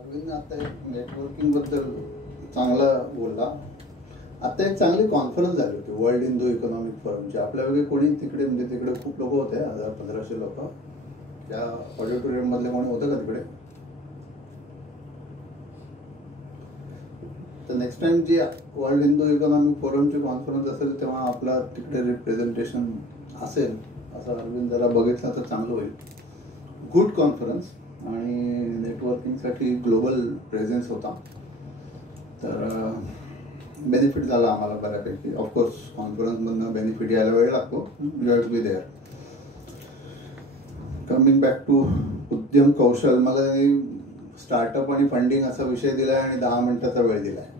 अरविंद आता एक नेटवर्किंग बद्दल चांगला बोलला. आता एक चांगली कॉन्फरन्स झाली होती वर्ल्ड हिंदू इकॉनॉमिक फोरमची. आपल्या वगैरे कोणी तिकडे म्हणजे तिकडे खूप लोक होते, 1000-1500 लोक. त्या ऑडिटोरियम मधले कोणी होतं का तिकडे? तर नेक्स्ट टाइम जी वर्ल्ड हिंदू इकॉनॉमिक फोरमची कॉन्फरन्स असेल तेव्हा आपला तिकडे रिप्रेझेंटेशन असेल असं अरविंद जरा बघितलं तर चांगलं होईल. गुड कॉन्फरन्स आणि नेटवर्किंगसाठी ग्लोबल प्रेझेन्स होता, तर बेनिफिट झाला आम्हाला बऱ्यापैकी. ऑफकोर्स कॉन्फरन्समधनं बेनिफिट यायला वेळ लागतो, you have to be there. Coming back to Udyam Kaushal, मला स्टार्टअप आणि फंडिंग असा विषय दिला आहे आणि 10 मिनिटाचा वेळ दिला आहे.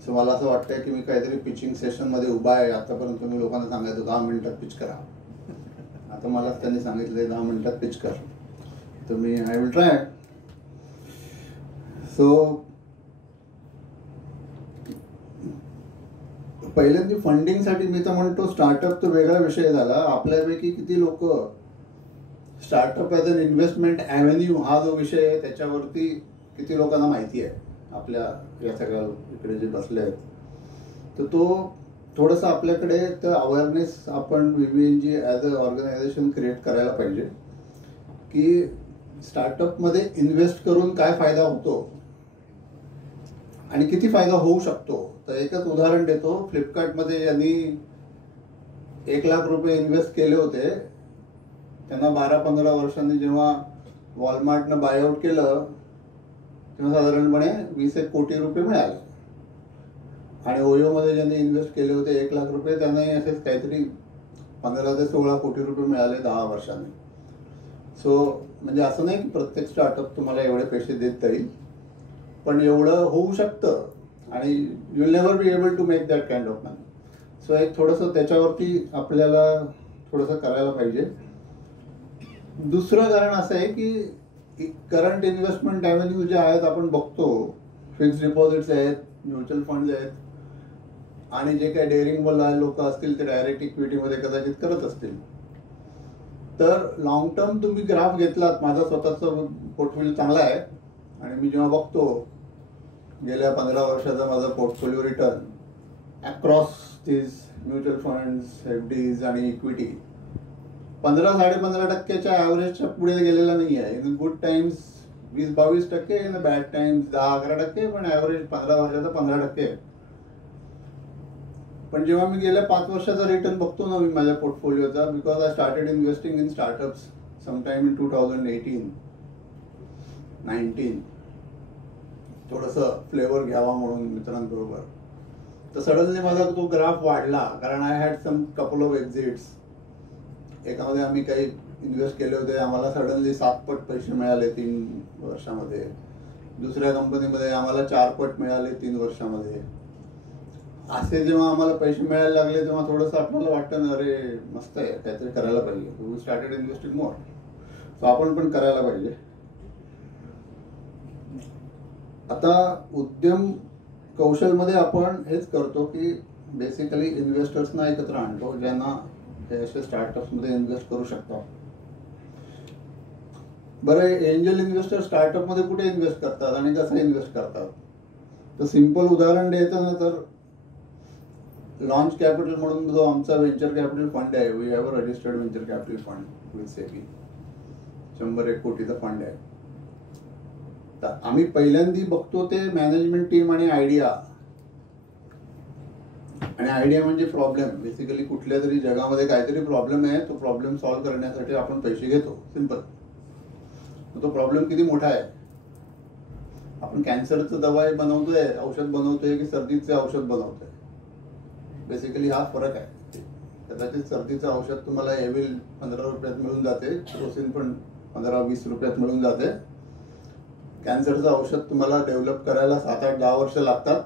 सो मला असं वाटतंय की मी काहीतरी पिचिंग सेशनमध्ये उभा आहे. आतापर्यंत मी लोकांना सांगायचो 10 मिनिटात पिच करा. आता मलाच त्यांनी सांगितलं 10 मिनिटात पिच कर, तर मी आय विल ट्राय. सो पहिल्यांदा फंडिंगसाठी मी तर म्हणतो स्टार्टअप तर वेगळा विषय झाला. आपल्यापैकी किती लोक startup as an investment avenue हा जो विषय आहे त्याच्यावरती किती लोकांना माहिती आहे आपल्या या सगळ्या इकडे जे बसले आहेत. तर तो थोडंसं आपल्याकडे तर अवेअरनेस आपण VBNG as a organisation create करायला पाहिजे की स्टार्टअपमध्ये इन्व्हेस्ट करून काय फायदा होतो आणि किती फायदा होऊ शकतो. तर एकच उदाहरण देतो. फ्लिपकार्टमध्ये यांनी 1 लाख रुपये इन्व्हेस्ट केले होते. त्यांना 12-15 वर्षांनी जेव्हा वॉलमार्टनं बायआउट केलं तेव्हा साधारणपणे 20-1 कोटी रुपये मिळाले. आणि ओयोमध्ये ज्यांनी इन्व्हेस्ट केले होते 1 लाख रुपये त्यांनाही असेच काहीतरी 15 ते 16 कोटी रुपये मिळाले 10 वर्षांनी. सो म्हणजे असं नाही की प्रत्येक स्टार्टअप तुम्हाला एवढे पैसे देत जाईल, पण एवढं होऊ शकतं आणि you will never be able to make that kind of money. So एक थोडंसं त्याच्यावरती आपल्याला थोडंसं करायला पाहिजे. दुसरं कारण असं आहे की करंट इन्व्हेस्टमेंट ॲव्हेन्यू जे आहेत आपण बघतो, फिक्स्ड डिपॉझिट्स आहेत, म्युच्युअल फंड आहेत आणि जे काही डेअरिंग लोक असतील ते डायरेक्ट इक्विटीमध्ये कदाचित करत असतील. तर लॉंग टर्म तुम्ही ग्राफ घेतलात, माझा स्वतःचा पोर्टफोलिओ चांगला आहे आणि मी जेव्हा बघतो गेल्या 15 वर्षाचा माझा पोर्टफोलिओ रिटर्न अक्रॉस दिस म्युच्युअल फंड्स, FDs आणि इक्विटी 15-15.5% ॲव्हरेजच्या पुढे गेलेला नाही आहे. In good times 20-22%, in bad times 10-11%, पण ॲव्हरेज 15 वर्षाचा 15%. पण जेव्हा मी गेल्या 5 वर्षाचा रिटर्न बघतो ना मी माझ्या पोर्टफोलिओचा, because I started investing in startups sometime in 2018-19, थोडंसं फ्लेवर घ्यावा म्हणून मित्रांबरोबर. तर सडनली माझा तो ग्राफ वाढला कारण I had some couple of exits. एकामध्ये आम्ही काही इन्व्हेस्ट केले होते, आम्हाला सडनली 7 पट पैसे मिळाले 3 वर्षामध्ये. दुसऱ्या कंपनीमध्ये आम्हाला 4 पट मिळाले 3 वर्षामध्ये. असे जेव्हा आम्हाला पैसे मिळायला लागले तेव्हा थोडंसं आपल्याला वाटतं ना, अरे मस्त आहे, काहीतरी करायला पाहिजे. We started investing more. So आपण पण करायला पाहिजे. आता उद्यम कौशलमध्ये आपण हेच करतो की बेसिकली इन्व्हेस्टर्सना एकत्र आणतो ज्यांना हे असे स्टार्टअप्समध्ये इन्व्हेस्ट करू शकतात. बरं, एंजल इन्व्हेस्टर स्टार्टअपमध्ये कुठे इन्व्हेस्ट करतात आणि कसं इन्व्हेस्ट करतात? तर सिंपल उदाहरण द्यायचं ना तर लॉन्च कॅपिटल म्हणून जो आमचा व्हेंचर कॅपिटल फंड आहे, we have a registered venture capital fund with SEBI. 100-1 कोटीचा फंड आहे. तर आम्ही पहिल्यांदा बघतो ते मॅनेजमेंट टीम आणि आयडिया. आणि आयडिया म्हणजे प्रॉब्लेम. बेसिकली कुठल्या तरी जगामध्ये काहीतरी प्रॉब्लेम आहे, तो प्रॉब्लेम सॉल्व्ह करण्यासाठी आपण पैसे घेतो. सिंपल. तो प्रॉब्लेम किती मोठा आहे? आपण कॅन्सरचं दवाई बनवतोय, औषध बनवतोय की सर्दीचे औषध बनवतोय? बेसिकली हा फरक आहे. कदाचित सर्दीचं औषध तुम्हाला एव्हिल 15 रुपयात मिळून जाते, क्रोसिन पण 15-20 रुपयात मिळून जाते. कॅन्सरचं औषध तुम्हाला डेव्हलप करायला 7-8-10 वर्ष लागतात,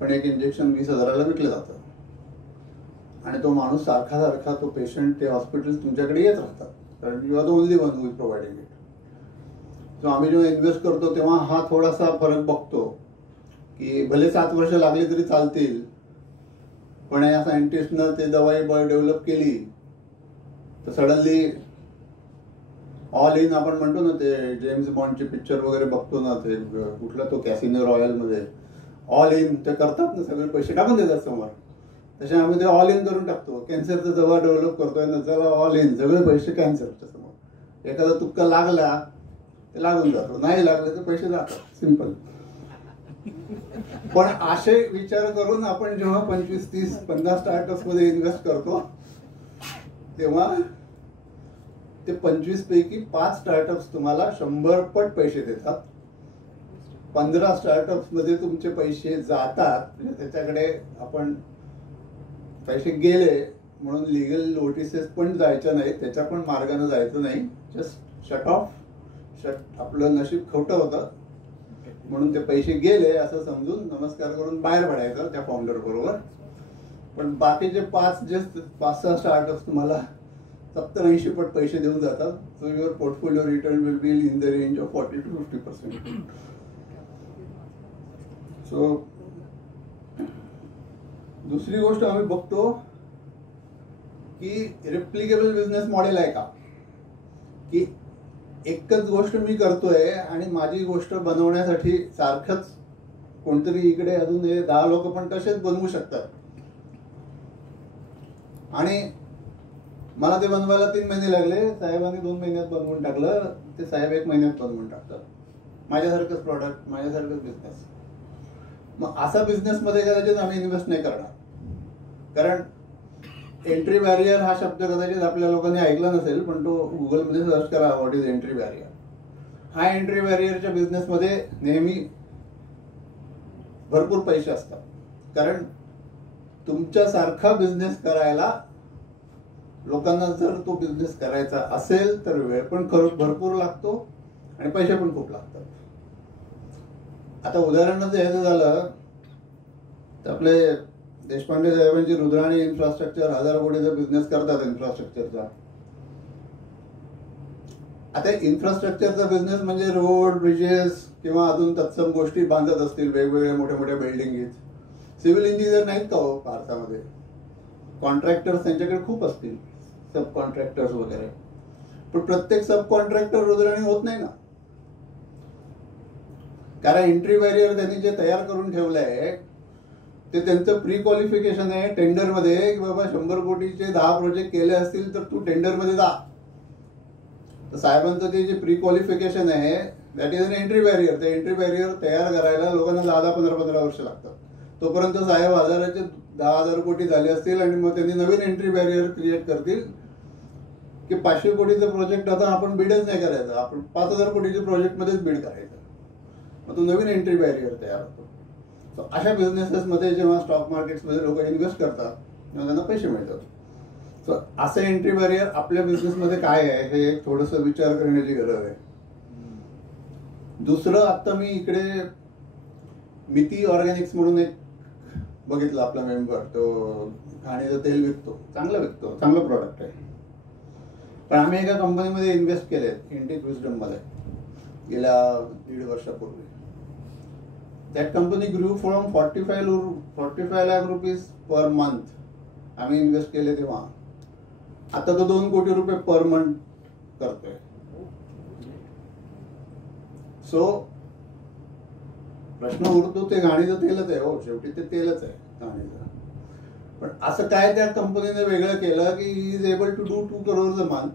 पण एक इंजेक्शन 20,000ला विकलं जातं. आणि तो माणूस सारखा तो पेशंट, ते हॉस्पिटल तुमच्याकडे येत राहतात कारण you are the only one who is providing it. So आम्ही जेव्हा इन्व्हेस्ट करतो तेव्हा हा थोडासा फरक बघतो की भले 7 वर्ष लागली तरी चालतील, पण या सायंटिस्टनं ते दवाई डेव्हलप केली तर सडनली ऑल इन आपण म्हणतो ना, ते जेम्स बॉन्डचे पिक्चर वगैरे बघतो ना, ते कुठला तो कॅसिनो रॉयलमध्ये ऑल इन ते करतात ना, सगळे पैसे टाकून देतात समोर. तसे आम्ही ते ऑल इन करून टाकतो. कॅन्सरचा दवा डेव्हलप करतोय ना, चला ऑल इन, सगळे पैसे कॅन्सरच्या समोर. एखादा तुक्का लागला ते लागून जातो, नाही लागले तर पैसे जातात, सिंपल. पण असे विचार करून आपण जेव्हा 25, 30, 50 स्टार्टअप्स मध्ये इन्व्हेस्ट करतो, तेव्हा ते 25 पैकी 5 स्टार्टअप्स तुम्हाला 100 पट पैसे देतात. 15 स्टार्टअप्स मध्ये तुमचे पैसे जातात. म्हणजे त्याच्याकडे आपण पैसे गेले म्हणून लिगल नोटिसेस पण जायच्या नाही, त्याच्या पण मार्गाने जायचं नाही. जस्ट शट ऑफ, आपलं नशीब खोटं होतं म्हणून ते पैसे गेले असं समजून नमस्कार करून बाहेर पडायचं त्या फाउंडर बरोबर. पण बाकीचे 5-6 स्टार्टअप्स तुम्हाला 70-80 पट पैसे देऊन जातात. So your portfolio return will be in the range of 40 to 50%. So दुसरी गोष्ट आम्ही बघतो की रिप्लिकेबल बिझनेस मॉडेल आहे का, की एकच गोष्ट मी करतोय आणि माझी गोष्ट बनवण्यासाठी सारखंच कोणतरी इकडे अजून 10 लोक पण तसेच बनवू शकतात. आणि मला ते बनवायला 3 महिने लागले, साहेबांनी 2 महिन्यात बनवून टाकलं. ते साहेब 1 महिन्यात बनवून टाकतात. माझ्यासारखंच प्रॉडक्ट, माझ्यासारखंच बिझनेस. मग असा बिझनेस मध्ये कदाचित आम्ही इन्व्हेस्ट नाही करणार. कारण एंट्री बॅरियर हा शब्द कदाचित आपल्या लोकांनी ऐकला नसेल, पण तो गुगलमध्ये सर्च करा, व्हॉट इज एंट्री बॅरियर. हा एंट्री बॅरियरच्या बिझनेसमध्ये नेहमी भरपूर पैसे असतात. कारण तुमच्यासारखा बिझनेस करायला लोकांना जर तो बिझनेस करायचा असेल तर वेळ पण भरपूर लागतो आणि पैसे पण खूप लागतात. आता उदाहरण द्यायचं झालं तर आपले देशपांडे साहेबांची रुद्राणी इन्फ्रास्ट्रक्चर 1000 कोटीचा बिझनेस करतात इन्फ्रास्ट्रक्चरचा. आता इन्फ्रास्ट्रक्चरचा बिझनेस म्हणजे रोड, ब्रिजेस किंवा अजून तत्सम गोष्टी बांधत असतील, वेगवेगळ्या मोठ्या मोठ्या बिल्डिंग. सिव्हिल इंजिनियर नाहीत का हो भारतामध्ये? कॉन्ट्रॅक्टर्स त्यांच्याकडे खूप असतील, सब कॉन्ट्रॅक्टर्स वगैरे. पण प्रत्येक सब कॉन्ट्रॅक्टर रुद्राणी होत नाही ना. कारण एंट्री बॅरियर त्यांनी जे तयार करून ठेवलंय ते त्यांचं प्री क्वालिफिकेशन आहे टेंडरमध्ये, की बाबा 100 कोटीचे 10 प्रोजेक्ट केले असतील तर तू टेंडरमध्ये जा. तर साहेबांचं ते जे प्री क्वालिफिकेशन आहे that is an entry barrier. ते एंट्री बॅरियर तयार करायला लोकांना 10-15 वर्ष लागतात. तोपर्यंत साहेब 10,000 कोटी झाले असतील आणि मग त्यांनी नवीन एंट्री बॅरियर क्रिएट करतील की 500 कोटीचा प्रोजेक्ट आता आपण बिडच नाही करायचा, आपण 5,000 कोटीच्या प्रोजेक्टमध्येच बिड करायचं. मग तो नवीन एंट्री बॅरियर तयार होतो. अशा बिझनेसेसमध्ये जेव्हा स्टॉक मार्केट्समध्ये लोक इन्व्हेस्ट करतात तेव्हा त्यांना पैसे मिळतात. सो असं एंट्री बॅरियर आपल्या बिझनेसमध्ये काय आहे हे एक थोडंसं विचार करण्याची गरज आहे. दुसरं, आता मी इकडे मिती ऑर्गॅनिक्स म्हणून एक बघितलं, आपला मेंबर, तो घाणीचं तेल विकतो, चांगलं प्रॉडक्ट आहे. पण आम्ही एका कंपनीमध्ये इन्व्हेस्ट केले इंटिक विजडम मध्ये गेल्या 1.5 वर्षापूर्वी. That company grew from 45 lakh rupees per month. आम्ही इन्व्हेस्ट केले तेव्हा. आता तो 2 कोटी रुपये पर मंथ करतोय. सो प्रश्न उरतो, ते घाणीचं तेलच आहे हो, शेवटी ते तेलच आहे घाणीचं. पण असं काय त्या कंपनीने वेगळं केलं की he is able to do 2 crores a month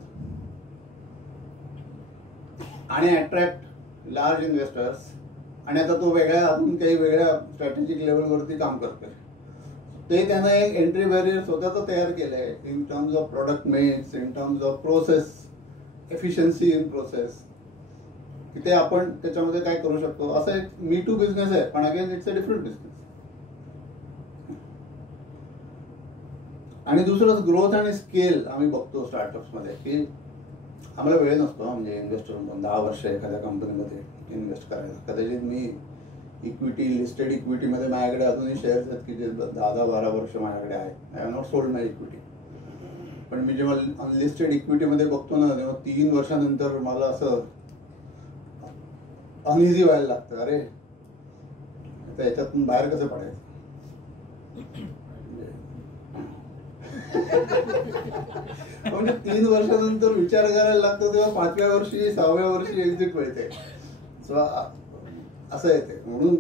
आणि अट्रॅक्ट लार्ज इन्व्हेस्टर्स. आणि आता तो अजून काही वेगळ्या स्ट्रॅटेजिक लेवलवरती काम करतोय. ते त्यानं एक एंट्री बॅरियर स्वतःच तयार केलंय in terms of product mix, in terms of process, efficiency in process, की ते आपण त्याच्यामध्ये काय करू शकतो. असं एक मी टू बिझनेस आहे, पण again it's a different business. आणि दुसरंच ग्रोथ आणि स्केल आम्ही बघतो स्टार्टअप्स मध्ये, की आम्हाला वेळ नसतो म्हणजे इन्व्हेस्टर म्हणून 10 वर्ष एखाद्या कंपनीमध्ये इन्व्हेस्ट करायला. कदाचित मी लिस्टेड इक्विटीमध्ये माझ्याकडे अजूनही शेअर्स आहेत की जे 10-12 वर्ष माझ्याकडे आहेत. I have not sold my equity. पण मी जेव्हा अनलिस्टेड इक्विटीमध्ये बघतो ना, तेव्हा 3 वर्षानंतर मला असं अनइझी व्हायला लागतं, अरे याच्यातून बाहेर कसं पडायचं. म्हणजे 3 वर्षानंतर विचार करायला लागतो तेव्हा 5व्या वर्षी 6व्या वर्षी एक्झिट मिळते. सो असं येते. म्हणून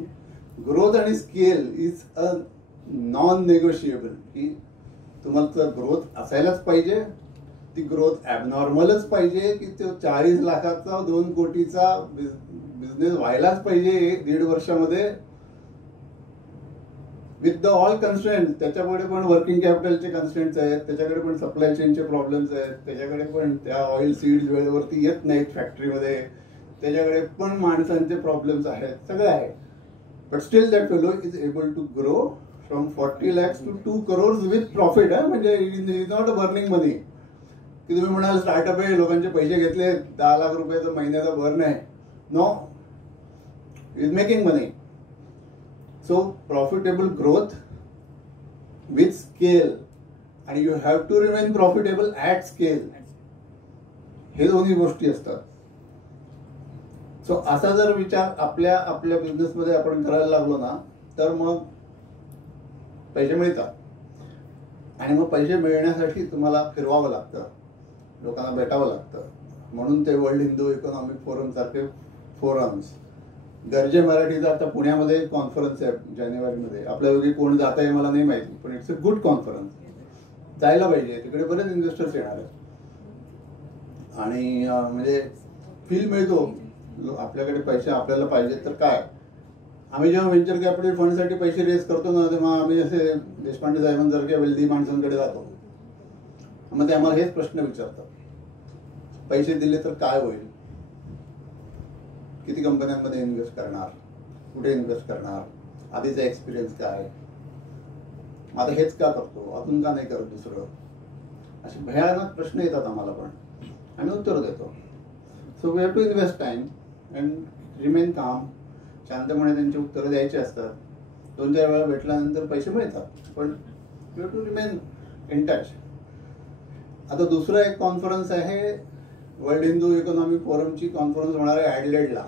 ग्रोथ आणि scale is a non negotiable, की तुम्हाला ग्रोथ असायलाच पाहिजे. ती ग्रोथ ॲबनॉर्मलच पाहिजे, की तो 40 लाखाचा 2 कोटीचा बिझनेस व्हायलाच पाहिजे 1.5 वर्षामध्ये विथ द ऑल कन्स्ट्रेंट. त्याच्याकडे पण वर्किंग कॅपिटलचे कन्स्ट्रेंट्स आहेत, त्याच्याकडे पण सप्लाय चेनचे प्रॉब्लेम्स आहेत, त्याच्याकडे पण त्या ऑइल सीड्स वेळेवरती येत नाहीत फॅक्टरीमध्ये, त्याच्याकडे पण माणसांचे प्रॉब्लेम्स आहेत, सगळं आहे. But still that fellow is able to grow from 40 lakhs to 2 crores with profit. म्हणजे is not a burning money, की तुम्ही म्हणाल स्टार्टअप आहे, लोकांचे पैसे घेतले, 10 लाख रुपयाचा महिन्याचा बर्न आहे. No, is making money. So profitable growth with scale, and you have to remain profitable at scale. हे दोन्ही गोष्टी असतात. सो असा जर विचार आपल्या बिझनेसमध्ये आपण करायला लागलो ना, तर मग पैसे मिळतात. आणि मग पैसे मिळण्यासाठी तुम्हाला फिरवावं लागतं, लोकांना भेटावं लागतं. म्हणून ते वर्ल्ड हिंदू इकॉनॉमिक फोरम सारखे फोरम्स, गर्जे मराठीचा आता पुण्यामध्ये कॉन्फरन्स आहे जानेवारीमध्ये. आपल्यापैकी कोण जात आहे मला नाही माहिती, पण इट्स अ गुड कॉन्फरन्स. जायला पाहिजे, तिकडे बरेच इन्व्हेस्टर्स येणार आहेत. आणि म्हणजे फील मिळतो आपल्याकडे पैसे आपल्याला पाहिजे तर काय. आम्ही जेव्हा व्हेंचर कॅपिटल फंडसाठी पैसे रेस करतो ना, तेव्हा आम्ही असे देशपांडे साहेबांसारख्या वेल्दी माणसांकडे जातो. मग ते आम्हाला हेच प्रश्न विचारतात, पैसे दिले तर काय होईल, किती कंपन्यांमध्ये इन्व्हेस्ट करणार, कुठे इन्व्हेस्ट करणार, आधीचा एक्सपिरियन्स काय, आता हेच का करतो, अजून का नाही करत दुसरं, असे भयानक प्रश्न येतात आम्हाला. पण आम्ही उत्तर देतो. So we have to invest time and remain काम. शांतपणे त्यांची उत्तरं द्यायची असतात. 2-4 वेळा भेटल्यानंतर पैसे मिळतात, पण we have to remain in touch. आता दुसरा एक कॉन्फरन्स आहे, वर्ल्ड हिंदू इकॉनॉमिक फोरमची कॉन्फरन्स होणार आहे ॲडलेडला.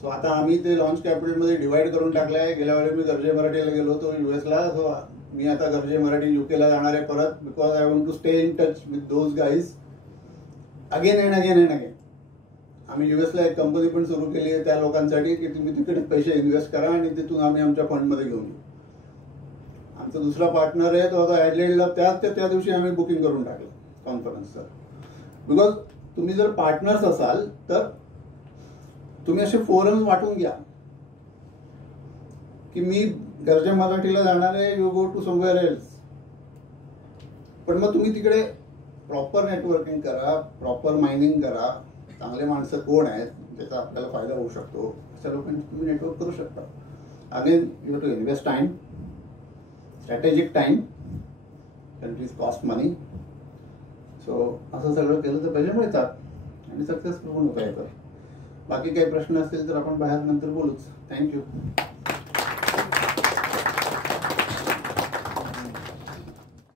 सो आता आम्ही ते लॉन्च कॅपिटलमध्ये डिवाइड करून टाकलं आहे. गेल्या वेळी मी गर्जे मराठीला गेलो होतो US ला. सो मी आता गर्जे मराठी UK ला जाणार आहे परत, because I want to stay in touch with those guys again and again and again. आम्ही US ला एक कंपनी पण सुरू केली आहे त्या लोकांसाठी, की तुम्ही तिकडे पैसे इन्व्हेस्ट करा आणि तिथून आम्ही आमच्या फंडमध्ये घेऊन येऊ. आमचा दुसरा पार्टनर आहे तो आता ॲडलेडला, त्या दिवशी आम्ही बुकिंग करून टाकलं कॉन्फरन्सचं. बिकॉज तुम्ही जर पार्टनर्स असाल तर तुम्ही असे फोरम्स वाटून घ्या, की मी गर्जे मराठीला जाणार आहे, you go to somewhere else. पण मग तुम्ही तिकडे प्रॉपर नेटवर्किंग करा, प्रॉपर मायनिंग करा, चांगले माणसं कोण आहेत ज्याचा आपल्याला फायदा होऊ शकतो अशा लोकांनी तुम्ही नेटवर्क करू शकता. Again you have to invest time, strategic time, countries cost money. So असं सगळं केलं तर पैसे मिळतात आणि सक्सेसफुल पण होता येतं. बाकी काही प्रश्न असतील तर आपण बाहेर नंतर बोलूच. थँक्यू.